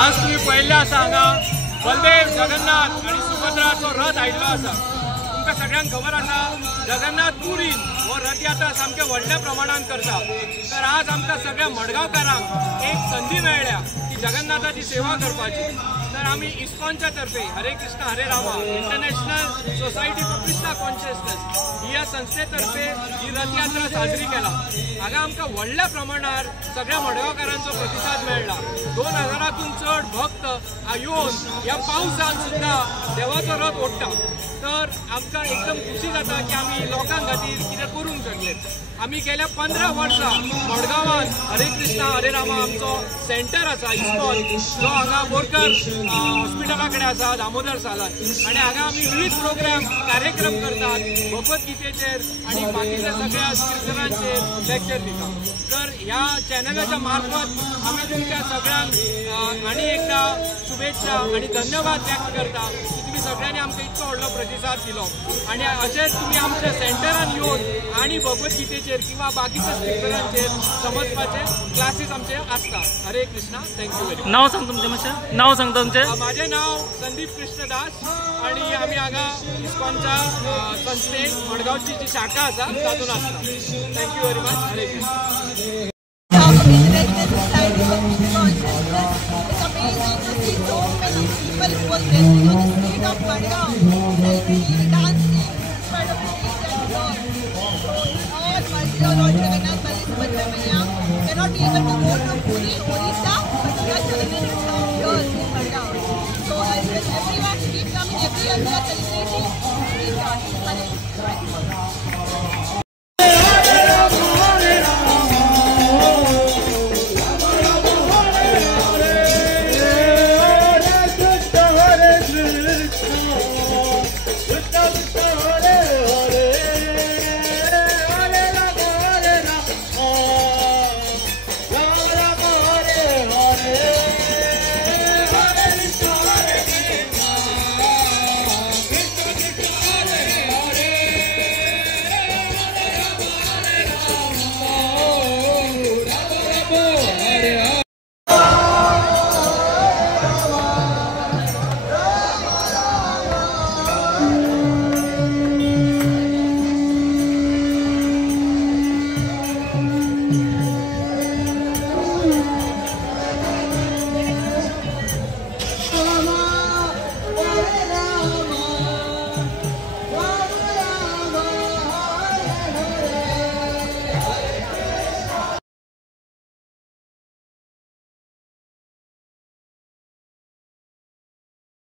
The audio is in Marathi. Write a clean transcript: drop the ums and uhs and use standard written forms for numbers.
आज तुम्ही पळयल्लें आसा हांगा बलदेव जगन्नाथ आनी सुभद्राचो रथ आयिल्लो आसा। तुमकां सगळ्यांक खबर आसा जगन्नाथ पुरीन हो रथयात्रा सामके व्हडल्या प्रमाणात करता। तर आज आमकां सगळ्या मडगांवकारांक एक संधी मेळ्ळ्या की जगन्नाथाची सेवा करपाची। तर आम्ही इस्कॉनच्या तर्फे हरे कृष्णा हरे Rama international society for Krishna consciousness ह्या संस्थेतर्फे ही रथयात्रा साजरी केला। हांगा आमकां व्हडल्या प्रमाणात सगळ्या मडगांवकारांचो प्रतिसाद मेळ्ळा। 2000ाकून चड भक्त येवन ह्या पावसान सुद्धा देवाचो रथ ओडटा। तर आमकां एकदम खुशी जाता की आमी लोकांक खातीर कितें करूंक शकले। आमी गेल्या 15 वर्सां मडगांवांत हरे कृष्णा हरे रामा आमचो सेंटर आसा इस्कॉन जो हांगा बोरकर हॉस्पिटला कडेन आसा दामोदर सालान आनी हांगा आमी विविध प्रोग्राम कार्यक्रम करतात भगवद्गीतेचेर आनी बाकीच्या सगळ्या स्क्रिप्चरांचेर लेक्चर दितात। तर ह्या चॅनलाच्या मार्फत आमी तुमच्या सगळ्यांक आनी एकदा शुभेच्छा आनी धन्यवाद व्यक्त करता की तुम्ही सगळ्यांनी आमकां इतको व्हडलो प्रतिसाद दिलो आनी अशेंच तुम्ही आमच्या सेंटरान येवन आनी भगवद्गीतेचेर किंवा बाकीच्या स्क्रिप्चरांचेर समजपाचे क्लासीस आमचे आसता। हरे कृष्णा, थँक्यू व्हेरी मच। नाव सांग तुमचें मातशें नाव सांगता तुमचें। माझे नाव संदीप कृष्णदास आणि आम्ही हांगा इस्कॉनच्या संस्थेक मडगांवची जी शाखा आसा तातूंत आसता। Thank you very much. हरे Krishna. Lord Jagannath Baladev Subhadra cannot be able to go to Puri, Orissa, but Lord Jagannath is now here in Murgaon. So I request everyone to keep coming every year we are celebrating. Please, God, Hare